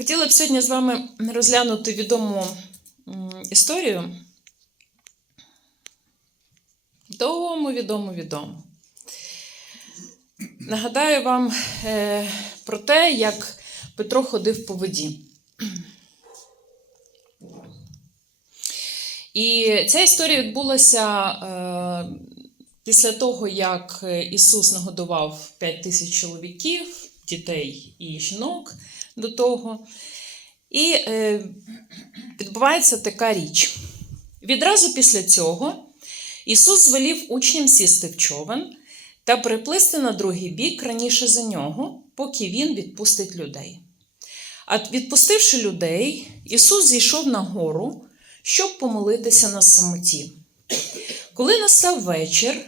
Хотіла б сьогодні з вами розглянути відому історію. Відому, відому, відому. Нагадаю вам е, про те, як Петро ходив по воді. І ця історія відбулася е, після того, як Ісус нагодував 5 тисяч чоловіків, дітей і жінок до того. І е, відбувається така річ. Відразу після цього Ісус звелів учням сісти в човен та приплисти на другий бік раніше за нього, поки Він відпустить людей. А відпустивши людей, Ісус зійшов на гору, щоб помолитися на самоті. Коли настав вечір,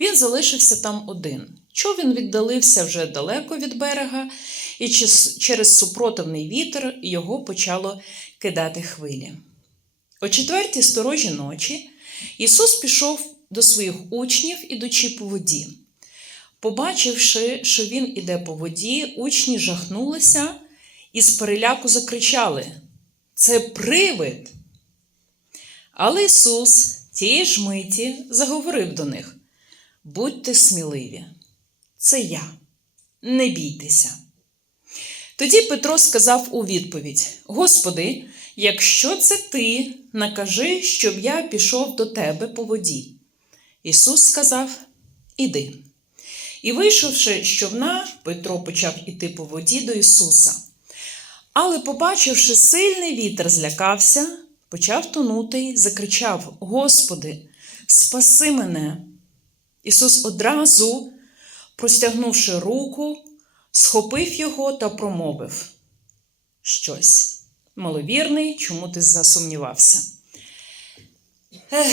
він залишився там один. Човен віддалився вже далеко від берега, і через супротивний вітер його почало кидати хвилі. О четвертій сторожі ночі Ісус пішов до своїх учнів, ідучи по воді. Побачивши, що він іде по воді, учні жахнулися і з переляку закричали: Це привид! Але Ісус тієї ж миті заговорив до них: Будьте сміливі, це я, не бійтеся. Тоді Петро сказав у відповідь: Господи, якщо це ти, накажи, щоб я пішов до тебе по воді. Ісус сказав: Іди. І, вийшовши з човна, Петро почав іти по воді до Ісуса. Але, побачивши сильний вітер, злякався, почав тонути й закричав: Господи, спаси мене! Ісус одразу, простягнувши руку, схопив його та промовив щось. Маловірний, чому ти засумнівався? Ех,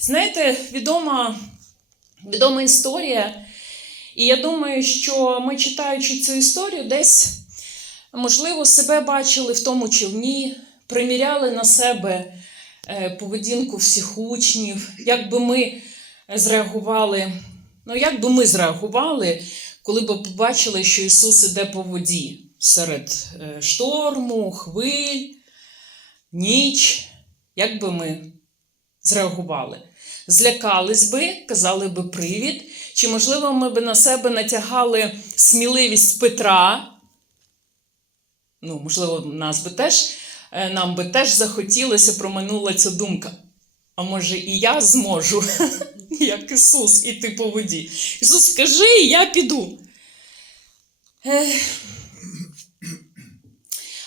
знаєте, відома, відома історія. І я думаю, що ми, читаючи цю історію, десь, можливо, себе бачили в тому човні, приміряли на себе е, поведінку всіх учнів, як би ми зреагували. Ну, як би ми зреагували, коли б побачили, що Ісус іде по воді серед е, шторму, хвиль, ніч, як би ми зреагували? Злякались би, казали би привід, чи, можливо, ми би на себе натягали сміливість Петра. Ну, можливо, нас би теж, е, нам би теж захотілося проминула ця думка. А може, і я зможу, як Ісус, іти по воді. Ісус, скажи, і я піду.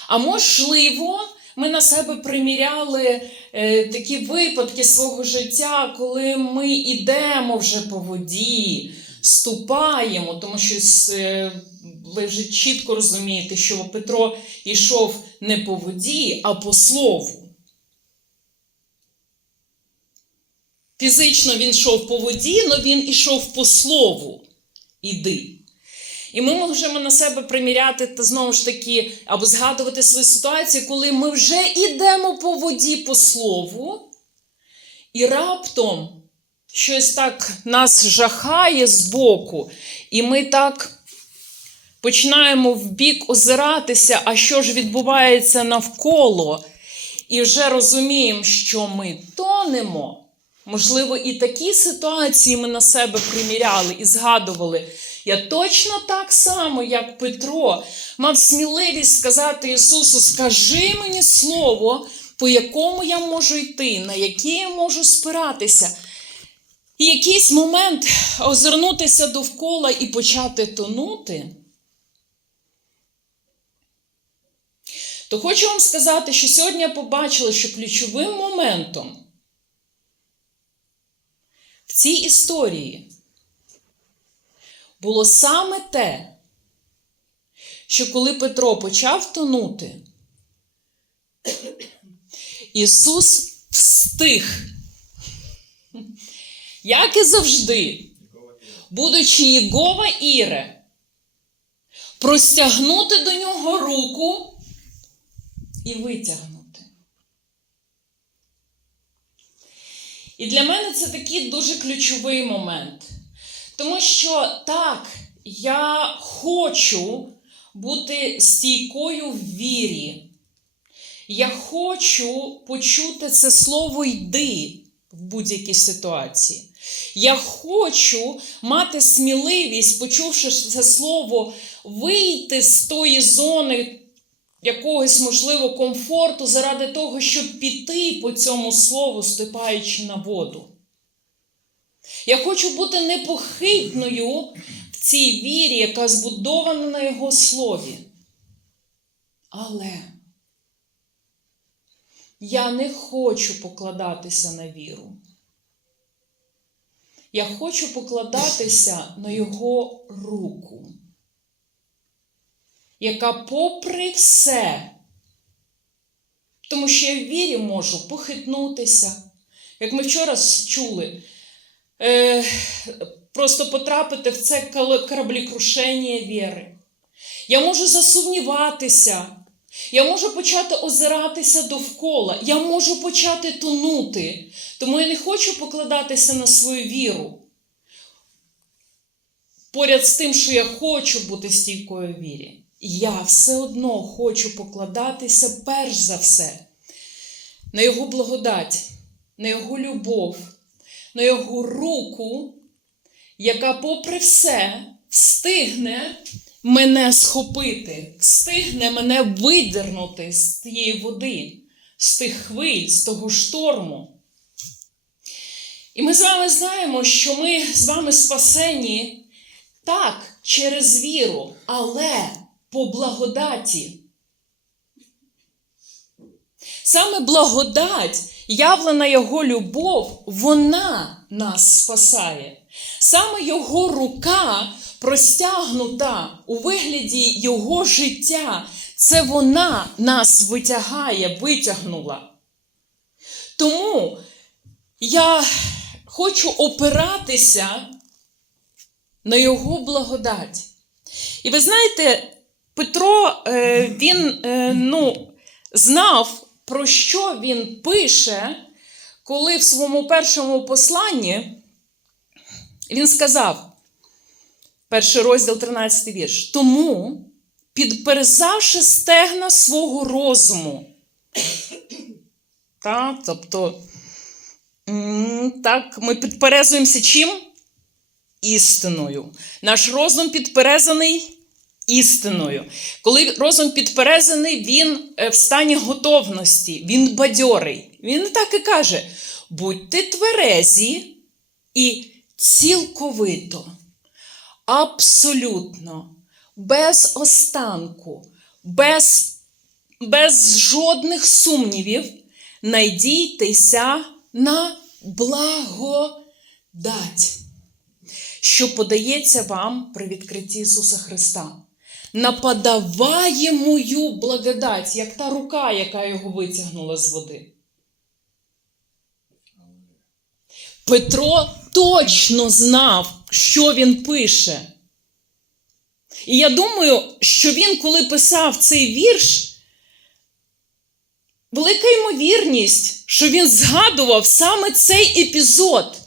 А можливо, ми на себе приміряли е, такі випадки свого життя, коли ми йдемо вже по воді, ступаємо, тому що е, ви вже чітко розумієте, що Петро йшов не по воді, а по слову. Фізично він йшов по воді, але він ішов по слову. Іди. І ми можемо на себе приміряти та знову ж таки, або згадувати свою ситуацію, коли ми вже йдемо по воді по слову, і раптом щось так нас жахає збоку, і ми так починаємо в бік озиратися, а що ж відбувається навколо, і вже розуміємо, що ми тонемо. Можливо, і такі ситуації ми на себе приміряли і згадували. Я точно так само, як Петро, мав сміливість сказати Ісусу: скажи мені слово, по якому я можу йти, на яке я можу спиратися. І якийсь момент озирнутися довкола і почати тонути. То хочу вам сказати, що сьогодні я побачила, що ключовим моментом в цій історії було саме те, що коли Петро почав тонути, Ісус встиг, як і завжди, будучи Єгова Іре, простягнути до нього руку і витягнути. І для мене це такий дуже ключовий момент. Тому що так, я хочу бути стійкою в вірі. Я хочу почути це слово йди в будь-якій ситуації. Я хочу мати сміливість, почувши це слово, вийти з тої зони якогось, можливо, комфорту заради того, щоб піти по цьому слову, ступаючи на воду. Я хочу бути непохитною в цій вірі, яка збудована на Його слові. Але я не хочу покладатися на віру. Я хочу покладатися на Його руку, яка, попри все, тому що я в вірі можу похитнутися, як ми вчора чули, е, просто потрапити в це кораблекрушення віри. Я можу засумніватися. Я можу почати озиратися довкола, я можу почати тонути, тому я не хочу покладатися на свою віру. Поряд з тим, що я хочу бути стійкою вірі, я все одно хочу покладатися перш за все на Його благодать, на Його любов, на Його руку, яка, попри все, встигне мене схопити, встигне мене видернути з тієї води, з тих хвиль, з того шторму. І ми з вами знаємо, що ми з вами спасені так, через віру, але по благодаті. Саме благодать, явлена Його любов, вона нас спасає. Саме Його рука простягнута у вигляді Його життя, це вона нас витягає, витягнула. Тому я хочу опиратися на Його благодать. І ви знаєте, Петро, він ну, знав, про що він пише, коли в своєму першому посланні він сказав, перший розділ 13 вірш. Тому, підперезавши стегна свого розуму, та, тобто, так, ми підперезуємося чим? Істиною. Наш розум підперезаний істиною. Коли розум підперезаний, він в стані готовності, він бадьорий. Він так і каже: будьте тверезі і цілковито, абсолютно, без останку, без, без жодних сумнівів, найдійтеся на благодать, що подається вам при відкритті Ісуса Христа. Нападаває мою благодать, як та рука, яка його витягнула з води. Петро точно знав, що він пише. І я думаю, що він, коли писав цей вірш, велика ймовірність, що він згадував саме цей епізод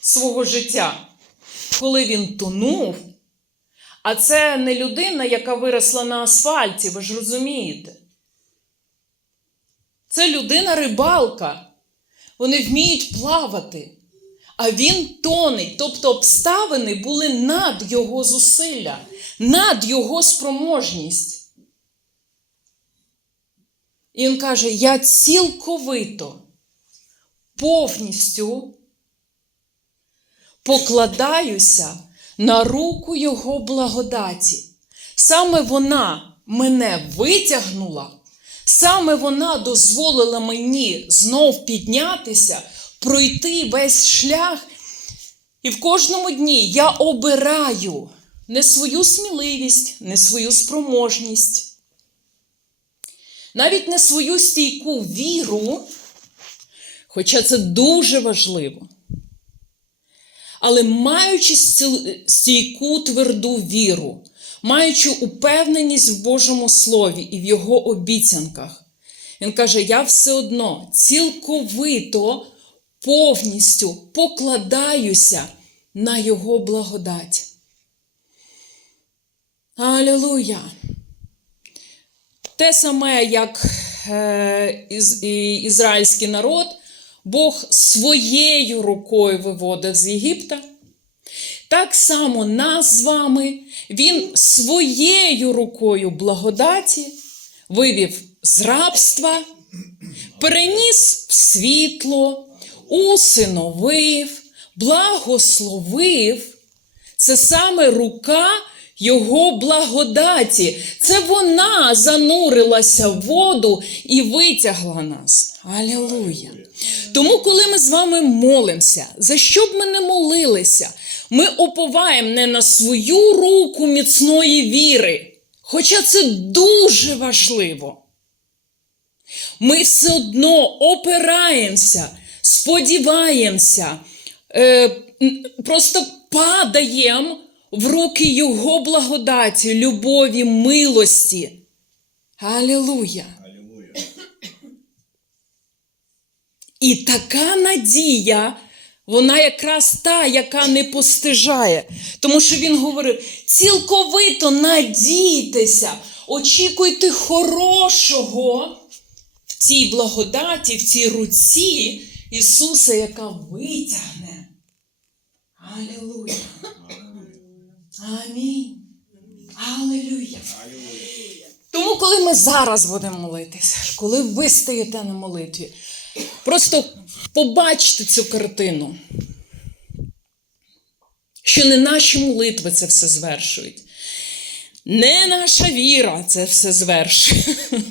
свого життя, коли він тонув. А це не людина, яка виросла на асфальті, ви ж розумієте. Це людина-рибалка. Вони вміють плавати. А він тонить, тобто обставини були над його зусилля, над його спроможність. І він каже: я цілковито, повністю покладаюся на руку Його благодаті. Саме вона мене витягнула, саме вона дозволила мені знов піднятися пройти весь шлях. І в кожному дні я обираю не свою сміливість, не свою спроможність, навіть не свою стійку віру, хоча це дуже важливо. Але маючи стійку тверду віру, маючи упевненість в Божому Слові і в Його обіцянках, він каже: я все одно цілковито повністю покладаюся на Його благодать. Алілуя. Те саме, як е, ізраїльський народ, Бог своєю рукою виводив з Єгипта. Так само нас з вами Він своєю рукою благодаті вивів з рабства, переніс в світло, усиновив, благословив. Це саме рука Його благодаті. Це вона занурилася в воду і витягла нас. Алілуя! Тому, коли ми з вами молимося, за що б ми не молилися, ми оповаємо не на свою руку міцної віри. Хоча це дуже важливо. Ми все одно опираємося, сподіваємося, е, просто падаємо в руки Його благодаті, любові, милості. Алілуя. І така надія, вона якраз та, яка не постижає. Тому що він говорив: цілковито надійтеся, очікуйте хорошого в цій благодаті, в цій руці Ісуса, яка витягне. Алілуя. Амінь. Алілуя. Тому, коли ми зараз будемо молитися, коли ви стоїте на молитві, просто побачте цю картину, що не наші молитви це все звершують, не наша віра це все звершує.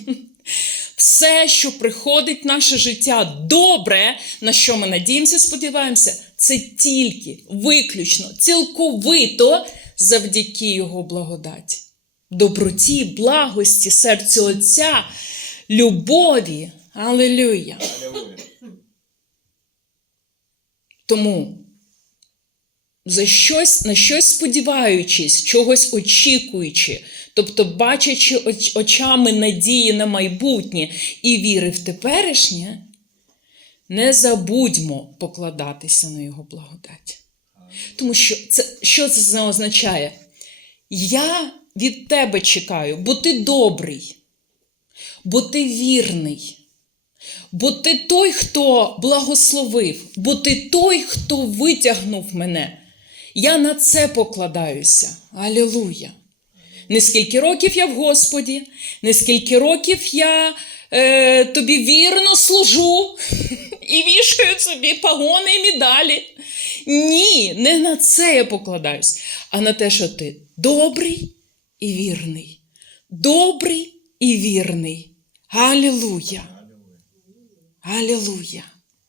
Все, що приходить в наше життя добре, на що ми надіємося, сподіваємося, це тільки, виключно, цілковито завдяки Його благодаті доброті, благості, серцю Отця, любові. Алілюя. Тому за щось, на щось сподіваючись, чогось очікуючи, тобто бачачи оч- очами надії на майбутнє і віри в теперішнє, не забудьмо покладатися на Його благодать. Тому що це, що це означає? Я від тебе чекаю, бо ти добрий, бо ти вірний, бо ти той, хто благословив, бо ти той, хто витягнув мене. Я на це покладаюся. Алілуя. Не скільки років я в Господі, не скільки років я е, тобі вірно служу і вішаю собі пагони і медалі. Ні, не на це я покладаюсь, а на те, що ти добрий і вірний. Добрий і вірний. Алілуя. Алілуя.